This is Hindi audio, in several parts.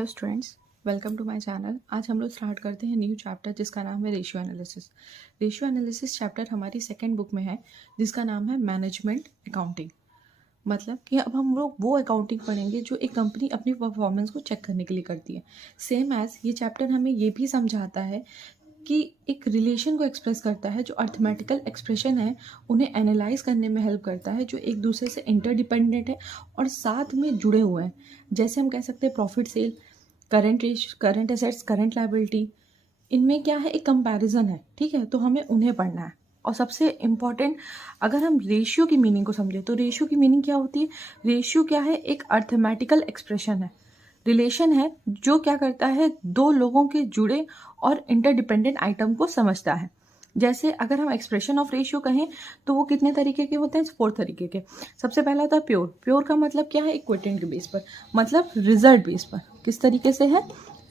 Hello students, welcome to my channel. आज हम लोग स्टार्ट करते हैं न्यू चैप्टर जिसका नाम है ratio analysis. Ratio analysis chapter हमारी सेकंड बुक में है जिसका नाम है मैनेजमेंट अकाउंटिंग। मतलब कि अब हम लोग वो अकाउंटिंग पढ़ेंगे जो एक कंपनी अपनी परफॉर्मेंस को चेक करने के लिए करती है। सेम एज ये चैप्टर हमें ये भी समझाता है कि एक रिलेशन को एक्सप्रेस करता है, जो अर्थमेटिकल एक्सप्रेशन है उन्हें एनालाइज करने में हेल्प करता है, जो एक दूसरे से इंटरडिपेंडेंट है और साथ में जुड़े हुए हैं। जैसे हम कह सकते हैं profit sale, current assets, current liability. इनमें क्या है, एक कंपैरिजन है। ठीक है, तो हमें उन्हें पढ़ना है। और सबसे इम्पॉर्टेंट, अगर हम रेशियो की मीनिंग को समझें तो रेशियो की मीनिंग क्या होती है। रेशियो क्या है, एक अर्थमेटिकल एक्सप्रेशन है, रिलेशन है जो क्या करता है, दो लोगों के जुड़े और इंटरडिपेंडेंट आइटम को समझता है। जैसे अगर हम एक्सप्रेशन ऑफ रेशियो कहें तो वो कितने तरीके के होते हैं, 4 तरीके के। सबसे पहला होता है प्योर। प्योर का मतलब क्या है, इक्विटेंट के बेस पर, मतलब रिजल्ट बेस पर। किस तरीके से है,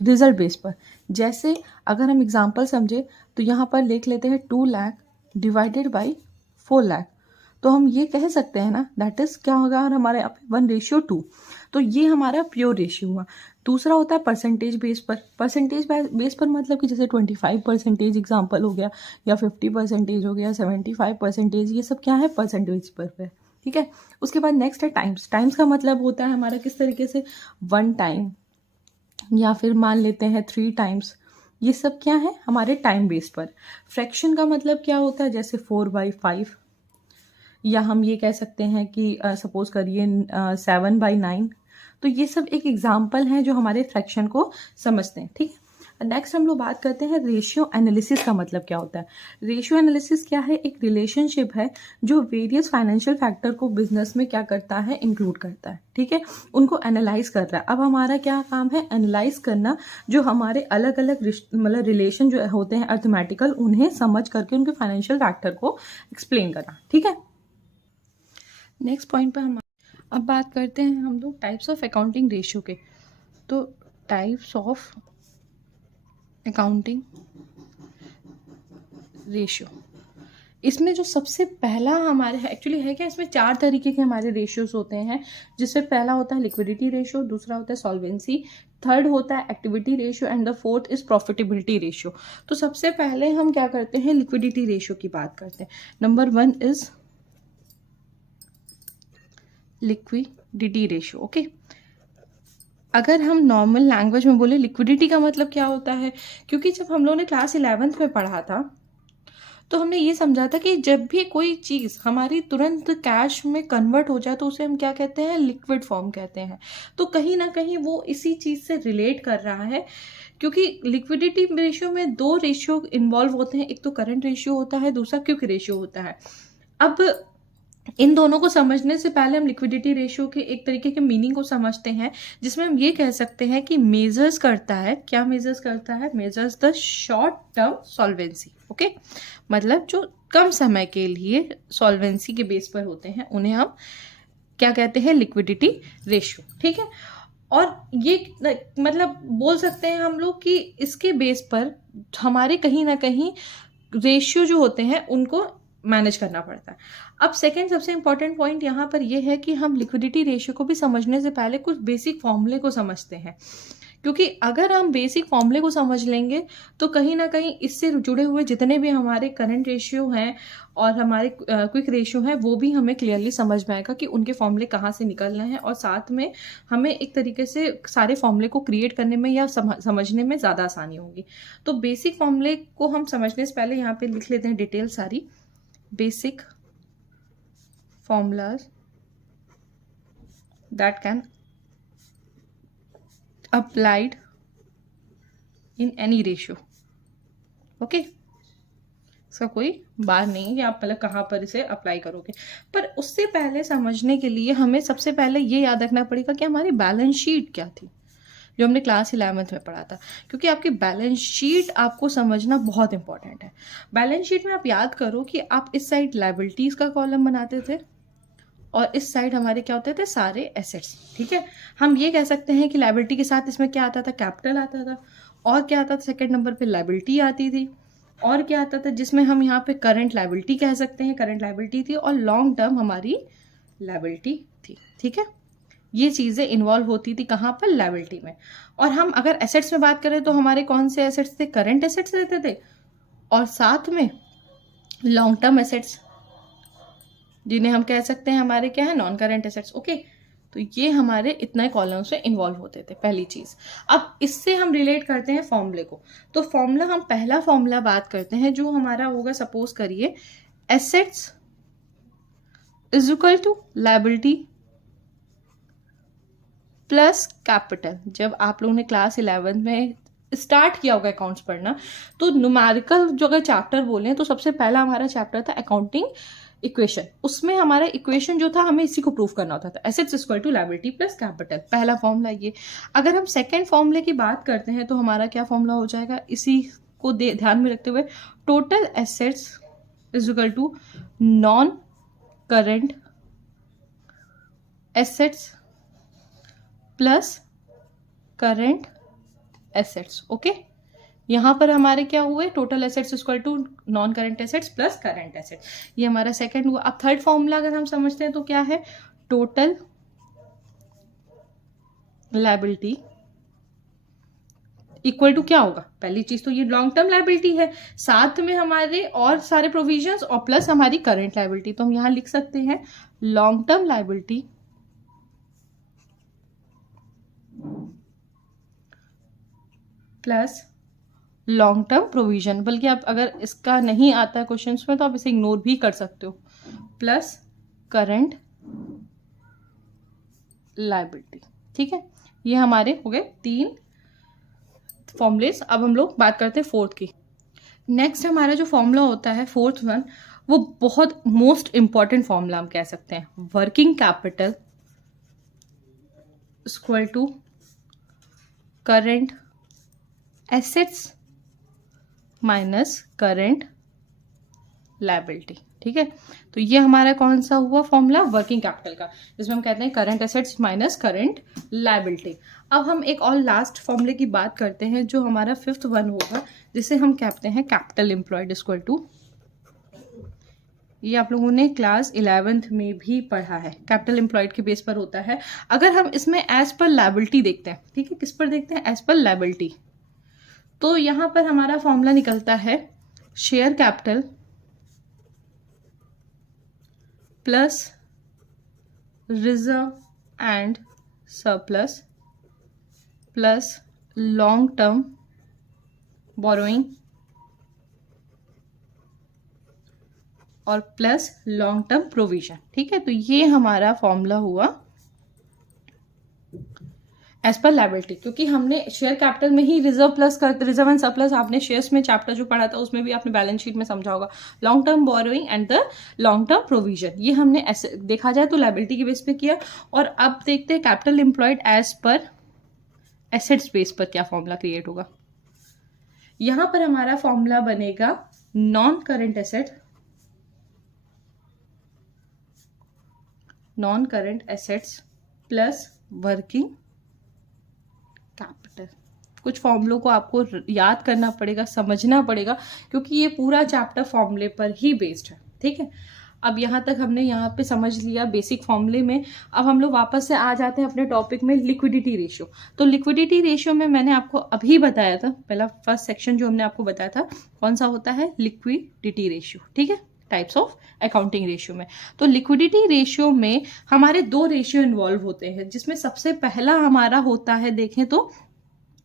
रिजल्ट बेस पर। जैसे अगर हम एग्जांपल समझे तो यहाँ पर लिख लेते हैं 2 लाख डिवाइडेड बाई 4 लाख। तो हम ये कह सकते हैं ना, दैट इज क्या होगा हमारे यहाँ पे 1:2। तो ये हमारा प्योर रेशियो हुआ। दूसरा होता है परसेंटेज बेस पर। परसेंटेज बेस पर मतलब कि जैसे 25% एग्जाम्पल हो गया, या 50% हो गया, 75%, ये सब क्या है, परसेंटेज पर। ठीक है, उसके बाद नेक्स्ट है टाइम्स। टाइम्स का मतलब होता है हमारा किस तरीके से, 1 टाइम, या फिर मान लेते हैं 3 टाइम्स। ये सब क्या है, हमारे टाइम बेस पर। फ्रैक्शन का मतलब क्या होता है, जैसे 4/5, या हम ये कह सकते हैं कि सपोज करिए 7/9। तो ये सब एक एग्जाम्पल हैं जो हमारे फ्रैक्शन को समझते हैं। ठीक है, नेक्स्ट हम लोग बात करते हैं रेशियो एनालिसिस का मतलब क्या होता है। रेशियो एनालिसिस क्या है, एक रिलेशनशिप है जो वेरियस फाइनेंशियल फैक्टर को बिजनेस में क्या करता है, इंक्लूड करता है। ठीक है, उनको एनालाइज कर रहा है। अब हमारा क्या काम है, एनालाइज करना, जो हमारे अलग अलग मतलब रिलेशन जो होते हैं अर्थमेटिकल, उन्हें समझ करके उनके फाइनेंशियल फैक्टर को एक्सप्लेन करना। ठीक है, नेक्स्ट पॉइंट पर हम अब बात करते हैं हम लोग टाइप्स ऑफ अकाउंटिंग रेशियो के। तो टाइप्स ऑफ अकाउंटिंग रेशियो, इसमें जो सबसे पहला हमारे एक्चुअली है क्या, इसमें 4 तरीके के हमारे रेशियोज होते हैं। जिससे पहला होता है लिक्विडिटी रेशियो, दूसरा होता है सॉल्वेंसी, थर्ड होता है activity ratio, and the fourth is profitability ratio. तो सबसे पहले हम क्या करते हैं, लिक्विडिटी रेशियो की बात करते हैं। Number 1 is liquidity ratio. Okay, अगर हम नॉर्मल लैंग्वेज में बोले लिक्विडिटी का मतलब क्या होता है, क्योंकि जब हम लोगों ने क्लास 11th में पढ़ा था तो हमने ये समझा था कि जब भी कोई चीज़ हमारी तुरंत कैश में कन्वर्ट हो जाए तो उसे हम क्या कहते हैं, लिक्विड फॉर्म कहते हैं। तो कहीं ना कहीं वो इसी चीज़ से रिलेट कर रहा है, क्योंकि लिक्विडिटी रेशियो में 2 रेशियो इन्वॉल्व होते हैं। एक तो करंट रेशियो होता है, दूसरा क्विक रेशियो होता है। अब इन दोनों को समझने से पहले हम लिक्विडिटी रेशियो के एक तरीके के मीनिंग को समझते हैं, जिसमें हम ये कह सकते हैं कि मेजर्स करता है, क्या मेजर्स करता है, measures the short term solvency. Okay, मतलब जो कम समय के लिए सॉल्वेंसी के बेस पर होते हैं उन्हें हम क्या कहते हैं, लिक्विडिटी रेशियो। ठीक है, और ये मतलब बोल सकते हैं हम लोग कि इसके बेस पर हमारे कहीं ना कहीं रेशियो जो होते हैं उनको मैनेज करना पड़ता है। अब सेकंड सबसे इंपॉर्टेंट पॉइंट यहाँ पर यह है कि हम लिक्विडिटी रेशियो को भी समझने से पहले कुछ बेसिक फॉर्मूले को समझते हैं, क्योंकि अगर हम बेसिक फॉर्मूले को समझ लेंगे तो कहीं ना कहीं इससे जुड़े हुए जितने भी हमारे करंट रेशियो हैं और हमारे क्विक रेशियो हैं वो भी हमें क्लियरली समझ में आएगा कि उनके फॉर्मूले कहाँ से निकलना है, और साथ में हमें एक तरीके से सारे फॉर्मूले को क्रिएट करने में या समझने में ज़्यादा आसानी होगी। तो बेसिक फॉर्मूले को हम समझने से पहले यहाँ पे लिख लेते हैं डिटेल सारी। Basic formulas that can applied in any ratio. Okay, इसका कोई बात नहीं है कि आप पहले कहाँ पर इसे अप्लाई करोगे, पर उससे पहले समझने के लिए हमें सबसे पहले ये याद रखना पड़ेगा कि हमारी बैलेंस शीट क्या थी, जो हमने क्लास 11th में पढ़ा था। क्योंकि आपकी बैलेंस शीट आपको समझना बहुत इंपॉर्टेंट है। बैलेंस शीट में आप याद करो कि आप इस साइड लायबिलिटीज का कॉलम बनाते थे और इस साइड हमारे क्या होते थे, सारे एसेट्स। ठीक है, हम ये कह सकते हैं कि लायबिलिटी के साथ इसमें क्या आता था, कैपिटल आता था, और क्या आता था सेकेंड नंबर पे, लायबिलिटी आती थी, और क्या आता था जिसमें हम यहाँ पे करंट लायबिलिटी कह सकते हैं, करंट लायबिलिटी थी, और लॉन्ग टर्म हमारी लायबिलिटी थी। ठीक है, ये चीज़ें इन्वॉल्व होती थी कहाँ पर, लायबिलिटी में। और हम अगर एसेट्स में बात करें तो हमारे कौन से एसेट्स थे, करंट एसेट्स रहते थे और साथ में लॉन्ग टर्म एसेट्स, जिन्हें हम कह सकते हैं हमारे क्या है, नॉन करंट एसेट्स। ओके, तो ये हमारे इतने कॉलम्स में इन्वॉल्व होते थे, पहली चीज। अब इससे हम रिलेट करते हैं फॉर्मूले को। तो फॉर्मूला, हम पहला फॉर्मूला बात करते हैं जो हमारा होगा, सपोज करिए assets is equal to liability plus capital. जब आप लोगों ने क्लास 11 में स्टार्ट किया होगा अकाउंट्स पढ़ना, तो न्यूमेरिकल जो अगर चैप्टर बोले तो सबसे पहला हमारा चैप्टर था अकाउंटिंग इक्वेशन। उसमें हमारा इक्वेशन जो था, हमें इसी को प्रूव करना होता था, assets equal to liability plus capital, पहला फॉर्मूला ये। अगर हम सेकेंड फॉर्मूले की बात करते हैं तो हमारा क्या फॉर्मूला हो जाएगा, इसी को ध्यान में रखते हुए, total assets is equal to non current assets plus current assets. Okay, यहां पर हमारे क्या हुए, total assets equal to non current assets plus current assets, ये हमारा सेकंड हुआ। अब थर्ड फॉर्मूला अगर हम समझते हैं तो क्या है, टोटल लायबिलिटी इक्वल टू क्या होगा, पहली चीज तो ये लॉन्ग टर्म लायबिलिटी है, साथ में हमारे और सारे प्रोविजंस और प्लस हमारी करंट लायबिलिटी। तो हम यहां लिख सकते हैं long term liability plus long term provision. बल्कि आप अगर इसका नहीं आता है क्वेश्चंस में तो आप इसे इग्नोर भी कर सकते हो, प्लस करंट लायबिलिटी। ठीक है, ये हमारे हो गए 3 फॉर्मूलेस। अब हम लोग बात करते हैं फोर्थ की। नेक्स्ट हमारा जो फॉर्मूला होता है फोर्थ वन, वो बहुत मोस्ट इंपॉर्टेंट फॉर्मूला हम कह सकते हैं, working capital equal to current assets minus current liability. ठीक है, तो ये हमारा कौन सा हुआ फॉर्मूला, वर्किंग कैपिटल का, जिसमें हम कहते हैं current assets minus current liability. अब हम एक और लास्ट फॉर्मूले की बात करते हैं जो हमारा फिफ्थ वन होगा, जिसे हम कहते हैं कैपिटल एम्प्लॉयड इक्वल टू, ये आप लोगों ने क्लास 11th में भी पढ़ा है, कैपिटल एम्प्लॉयड के बेस पर होता है। अगर हम इसमें एज पर लायबिलिटी देखते हैं, ठीक है, किस पर देखते हैं, एज पर लायबिलिटी, तो यहां पर हमारा फॉर्मूला निकलता है share capital plus reserve and surplus plus long term borrowing और प्लस लॉन्ग टर्म प्रोविजन। ठीक है, तो ये हमारा फॉर्मूला हुआ एज पर लायबिलिटी, क्योंकि हमने शेयर कैपिटल में ही रिजर्व एंड सरप्लस, आपने शेयर्स में चैप्टर जो पढ़ा था उसमें भी आपने बैलेंस शीट में समझा होगा, long term borrowing and the long term provision, ये हमने ऐसे देखा जाए तो लायबिलिटी के बेस पे किया। और अब देखते हैं कैपिटल एम्प्लॉयड एज पर एसेट्स बेस पर क्या फॉर्मूला क्रिएट होगा। यहां पर हमारा फॉर्मूला बनेगा non current assets plus working capital. कुछ फॉर्मूलों को आपको याद करना पड़ेगा, समझना पड़ेगा, क्योंकि ये पूरा चैप्टर फॉर्मूले पर ही बेस्ड है। ठीक है, अब यहाँ तक हमने यहाँ पे समझ लिया बेसिक फॉर्मूले में। अब हम लोग वापस से आ जाते हैं अपने टॉपिक में, लिक्विडिटी रेशियो। तो लिक्विडिटी रेशियो में मैंने आपको अभी बताया था, पहला फर्स्ट सेक्शन जो हमने आपको बताया था कौन सा होता है, लिक्विडिटी रेशियो। ठीक है, टाइप्स ऑफ अकाउंटिंग रेशियो में। तो लिक्विडिटी रेशियो में हमारे 2 रेशियो इन्वॉल्व होते हैं, जिसमें सबसे पहला हमारा होता है, देखें तो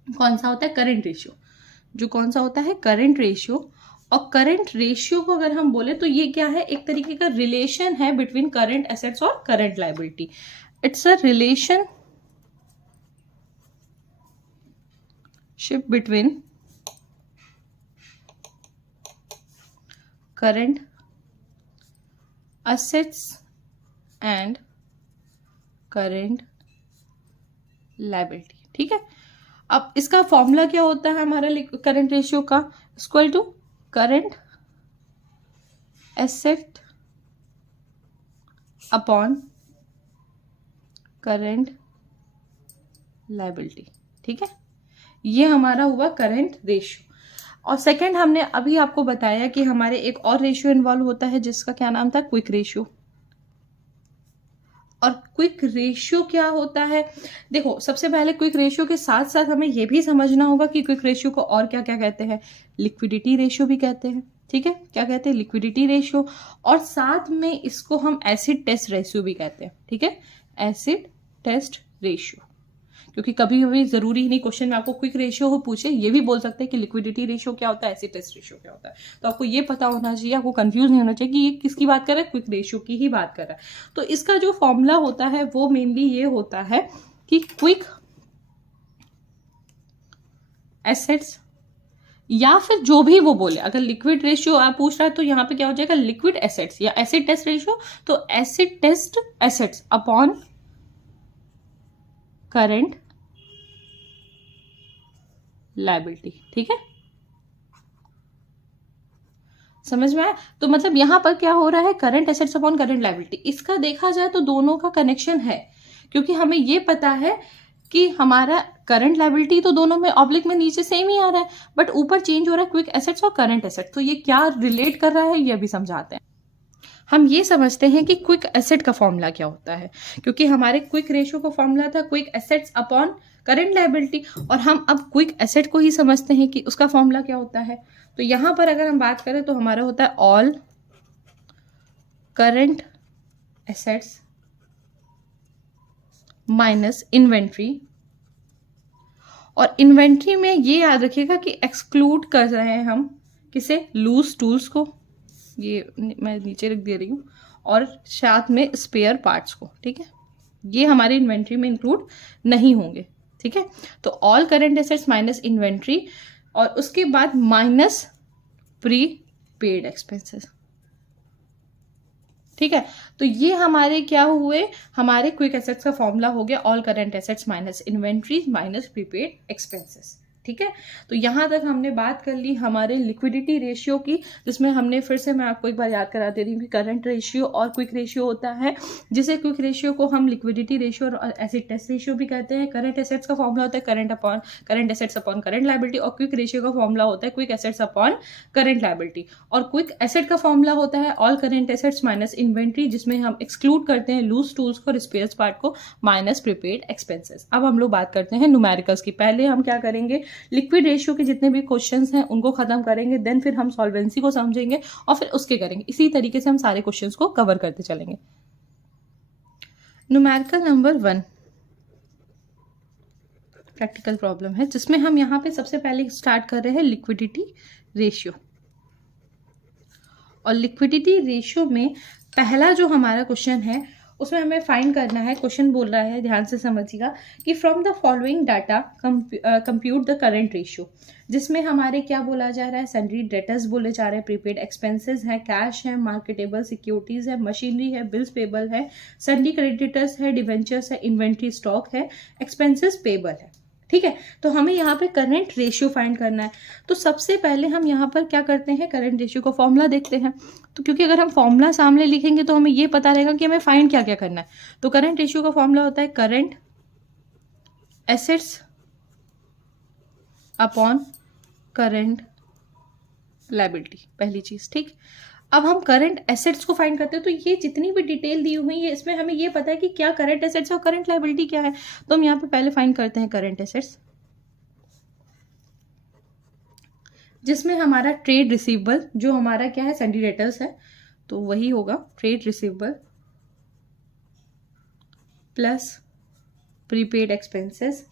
कौन सा होता है, करंट रेशियो। जो कौन सा होता है, करंट रेशियो। और करंट रेशियो को अगर हम बोले तो ये क्या है, एक तरीके का रिलेशन है बिटवीन करंट एसेट्स और current liability. It's a relationship between current assets and current liability। ठीक है, अब इसका फॉर्मूला क्या होता है हमारा करंट रेशियो का, equal to current asset upon current liability. ठीक है, ये हमारा हुआ करंट रेशियो। और सेकंड हमने अभी आपको बताया कि हमारे एक और रेशियो इन्वॉल्व होता है जिसका क्या नाम था, क्विक रेशियो। और क्विक रेशियो क्या होता है? देखो, सबसे पहले क्विक रेशियो के साथ साथ हमें यह भी समझना होगा कि क्विक रेशियो को और क्या क्या कहते हैं। लिक्विडिटी रेशियो भी कहते हैं, ठीक है। क्या कहते हैं? Liquidity ratio. और साथ में इसको हम एसिड टेस्ट रेशियो भी कहते हैं, ठीक है, एसिड टेस्ट रेशियो। क्योंकि कभी कभी जरूरी नहीं क्वेश्चन में आपको क्विक रेशियो हो पूछे, ये भी बोल सकते हैं कि लिक्विडिटी रेशियो क्या होता है, एसिड टेस्ट रेशियो क्या होता है। तो आपको ये पता होना चाहिए, आपको कंफ्यूज नहीं होना चाहिए कि ये किसकी बात कर रहा है, क्विक रेशियो की ही बात कर रहा है। तो इसका जो फॉर्मूला होता है वो मेनली ये होता है कि क्विक एसेट्स, या फिर जो भी वो बोले, अगर लिक्विड रेशियो आप पूछ रहा है तो यहाँ पे क्या हो जाएगा, लिक्विड एसेट्स या एसिड टेस्ट रेशियो, तो acid test assets upon current liability, ठीक है, समझ में आया? तो मतलब यहां पर क्या हो रहा है, current assets upon current liability. इसका देखा जाए तो दोनों का कनेक्शन है, क्योंकि हमें ये पता है कि हमारा करंट लायबिलिटी तो दोनों में ऑब्लिक में नीचे सेम ही आ रहा है, बट ऊपर चेंज हो रहा है क्विक एसेट्स और करंट एसेट्स। तो ये क्या रिलेट कर रहा है ये भी समझाते हैं। हम ये समझते हैं कि क्विक एसेट का फॉर्मूला क्या होता है, क्योंकि हमारे क्विक रेशियो का फॉर्मूला था quick assets upon current liability, और हम अब क्विक एसेट को ही समझते हैं कि उसका फॉर्मूला क्या होता है। तो यहां पर अगर हम बात करें तो हमारा होता है all current assets minus inventory. और इन्वेंट्री में ये याद रखिएगा कि एक्सक्लूड कर रहे हैं हम किसे, लूज टूल्स को, ये मैं नीचे रख दे रही हूँ, और साथ में स्पेयर पार्ट्स को, ठीक है, ये हमारे इन्वेंट्री में इंक्लूड नहीं होंगे, ठीक है। तो all current assets minus inventory, और उसके बाद माइनस प्री पेड एक्सपेंसेस, ठीक है। तो ये हमारे क्या हुए, हमारे क्विक एसेट्स का फॉर्मूला हो गया all current assets minus inventory minus prepaid expenses, ठीक है। तो यहां तक हमने बात कर ली हमारे लिक्विडिटी रेशियो की, जिसमें हमने फिर से मैं आपको एक बार याद करा दे रही हूँ कि करंट रेशियो और क्विक रेशियो होता है, जिसे क्विक रेशियो को हम लिक्विडिटी रेशियो और एसिड टेस्ट रेशियो भी कहते हैं। करंट एसेट्स का फॉर्मूला होता है current assets upon current liability, और क्विक रेशियो का फॉर्मूला होता है quick assets upon current liability. और क्विक एसेट का फॉर्मूला होता है all current assets minus inventory, जिसमें हम एक्सक्लूड करते हैं लूज टूल्स को, स्पेयर पार्ट को, माइनस प्रीपेड एक्सपेंसेस। अब हम लोग बात करते हैं न्यूमेरिकल्स की। पहले हम क्या करेंगे, लिक्विड रेशियो के जितने भी क्वेश्चंस हैं उनको खत्म करेंगे, देन फिर हम सॉल्वेंसी को समझेंगे और फिर उसके करेंगे। इसी तरीके से हम सारे क्वेश्चंस को कवर करते चलेंगे। न्यूमेरिकल नंबर 1 प्रैक्टिकल प्रॉब्लम है, जिसमें हम यहाँ पे सबसे पहले स्टार्ट कर रहे हैं लिक्विडिटी रेशियो। और लिक्विडिटी रेशियो में पहला जो हमारा क्वेश्चन है उसमें हमें फाइंड करना है, क्वेश्चन बोल रहा है, ध्यान से समझिएगा, कि from the following data compute the current ratio, जिसमें हमारे क्या बोला जा रहा है, सन्ड्री डेटर्स बोले जा रहे हैं, प्रीपेड एक्सपेंसेस है, कैश है, मार्केटेबल सिक्योरिटीज है, मशीनरी है, बिल्स पेबल है, सन्ड्री क्रेडिटर्स है, डिवेंचर्स है, इन्वेंट्री स्टॉक है, एक्सपेंसेस पेबल है, ठीक है। तो हमें यहाँ पे करंट रेशियो फाइंड करना है। तो सबसे पहले हम यहाँ पर क्या करते हैं, करंट रेशियो का फॉर्मूला देखते हैं। तो क्योंकि अगर हम फॉर्मूला सामने लिखेंगे तो हमें ये पता रहेगा कि हमें फाइंड क्या क्या करना है। तो करंट रेशियो का फॉर्मूला होता है current assets upon current liability, पहली चीज, ठीक। अब हम करंट एसेट्स को फाइंड करते हैं, तो ये जितनी भी डिटेल दी हुई है इसमें हमें ये पता है कि क्या करंट एसेट्स और करंट लायबिलिटी क्या है। तो हम यहाँ पे पहले फाइंड करते हैं करंट एसेट्स, जिसमें हमारा ट्रेड रिसीवेबल, जो हमारा क्या है, सन्ड्री डेटर्स है, तो वही होगा trade receivable plus prepaid expenses.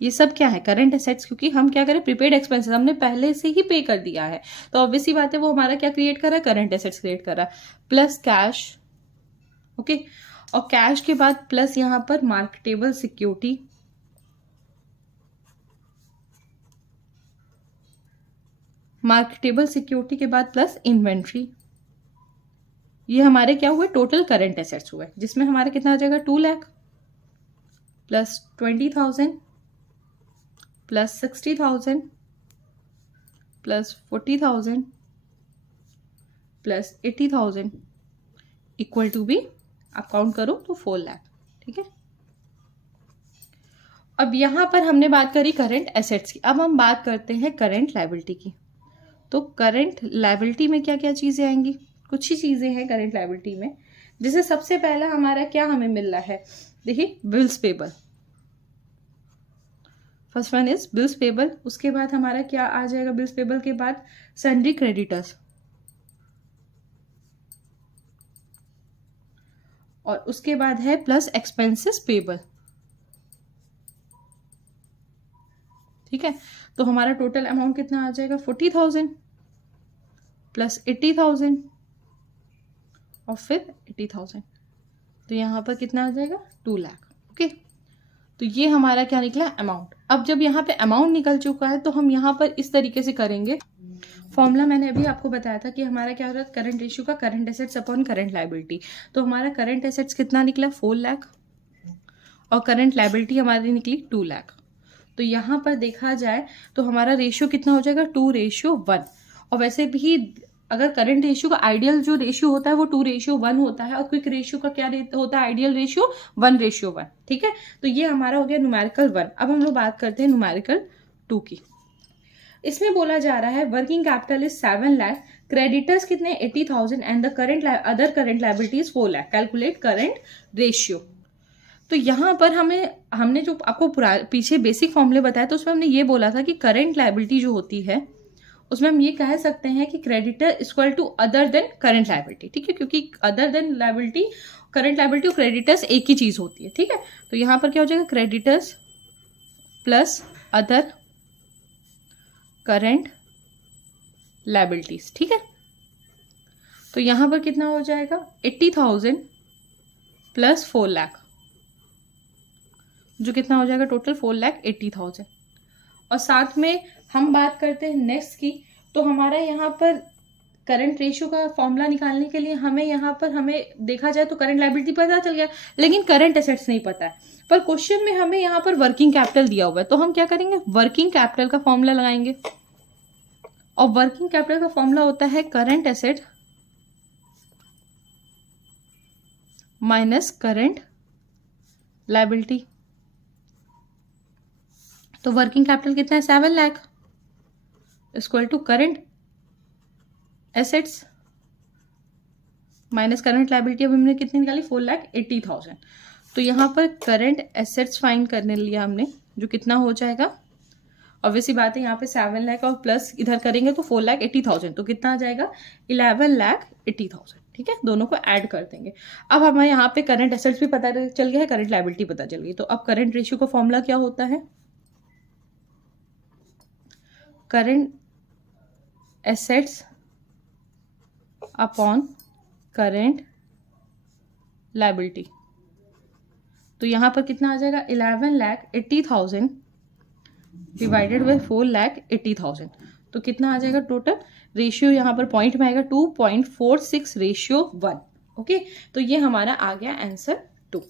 ये सब क्या है, करंट एसेट्स, क्योंकि हम क्या करें, प्रीपेड एक्सपेंसेस हमने पहले से ही पे कर दिया है, तो ऑब्वियसली बात है वो हमारा क्या क्रिएट कर रहा है, करंट एसेट्स क्रिएट कर रहा है, प्लस कैश, ओके। और कैश के बाद प्लस यहां पर मार्केटेबल सिक्योरिटी, मार्केटेबल सिक्योरिटी के बाद प्लस इन्वेंट्री। ये हमारे क्या हुए, टोटल करंट एसेट्स हुए, जिसमें हमारे कितना आ जाएगा, 2 lakh plus 20,000 plus 60,000 plus 40,000 plus 80,000 equal to भी, आप काउंट करो तो 4 लाख, ठीक है। अब यहां पर हमने बात करी करंट एसेट्स की, अब हम बात करते हैं करंट लायबिलिटी की। तो करंट लायबिलिटी में क्या क्या चीजें आएंगी, कुछ ही चीजें हैं करंट लायबिलिटी में, जैसे सबसे पहला हमारा क्या हमें मिल रहा है, देखिए bills payable, first one is bills payable. उसके बाद हमारा क्या आ जाएगा, बिल्स पेबल के बाद सन्ड्री क्रेडिटर्स, और उसके बाद है प्लस एक्सपेंसेस पेबल। ठीक है, तो हमारा टोटल अमाउंट कितना आ जाएगा, 40,000 प्लस 80,000 और फिर 80,000, तो यहाँ पर कितना आ जाएगा, 2 लाख। ओके, तो ये हमारा क्या निकला, अमाउंट। अब जब यहाँ पे अमाउंट निकल चुका है तो हम यहाँ पर इस तरीके से करेंगे। फॉर्मूला मैंने अभी आपको बताया था कि हमारा क्या होता है, करंट रेशियो का current assets upon current liability. तो हमारा करंट एसेट्स कितना निकला, 4 लाख, और करंट लायबिलिटी हमारी निकली 2 लाख। तो यहाँ पर देखा जाए तो हमारा रेशियो कितना हो जाएगा, 2:1। और वैसे भी अगर करंट रेशियो का आइडियल जो रेशियो होता है वो 2:1 होता है, और क्विक रेशियो का क्या होता है, आइडियल रेशियो 1:1। ठीक है, तो ये हमारा हो गया न्यूमेरिकल 1। अब हम लोग बात करते हैं न्यूमेरिकल 2 की। इसमें बोला जा रहा है working capital is 7 lakh, creditors कितने 80,000 and the current other current liabilities 4 lakh, calculate current ratio. तो यहाँ पर हमने जो आपको पीछे बेसिक फॉर्मूले बताया तो उसमें हमने ये बोला था कि करंट लायबिलिटी जो होती है उसमें हम ये कह सकते हैं कि creditor equal to other than current liability. ठीक है, क्योंकि other than liability, current liability और क्रेडिटर्स एक ही चीज होती है। ठीक है, तो यहाँ पर क्या हो जाएगा, creditors plus other current liabilities. ठीक है, तो यहाँ पर कितना हो जाएगा, 80,000 प्लस 4 लाख, जो कितना हो जाएगा टोटल 4,80,000। और साथ में हम बात करते हैं नेक्स्ट की, तो हमारा यहाँ पर करंट रेशियो का फॉर्मूला निकालने के लिए हमें यहाँ पर हमें देखा जाए तो करंट लायबिलिटी पता चल गया, लेकिन करंट एसेट्स नहीं पता है। पर क्वेश्चन में हमें यहाँ पर वर्किंग कैपिटल दिया हुआ है, तो हम क्या करेंगे, वर्किंग कैपिटल का फॉर्मूला लगाएंगे। और वर्किंग कैपिटल का फॉर्मूला होता है current asset minus current liability. तो वर्किंग कैपिटल कितना है, 7 lakh equal to current assets minus current liability. अब हमने कितनी निकाली, 4,80,000। तो यहाँ पर करंट एसेट्स फाइंड करने लिया हमने, जो कितना हो जाएगा, ऑब्वियसली बात है यहाँ पे 7 लाख और प्लस इधर करेंगे तो 4,80,000, तो कितना आ जाएगा, 11,80,000। ठीक है, दोनों को ऐड कर देंगे। अब हमें यहाँ पे करंट एसेट्स भी पता चल गया है, करंट लायबिलिटी पता चल गई। तो अब करंट रेशियो का फॉर्मूला क्या होता है, current assets upon current liability. तो यहां पर कितना आ जाएगा, 11,80,000 डिवाइडेड बाय 4,80,000। तो कितना आ जाएगा टोटल रेशियो, यहां पर पॉइंट में आएगा 2.46:1। ओके, तो ये हमारा आ गया आंसर 2।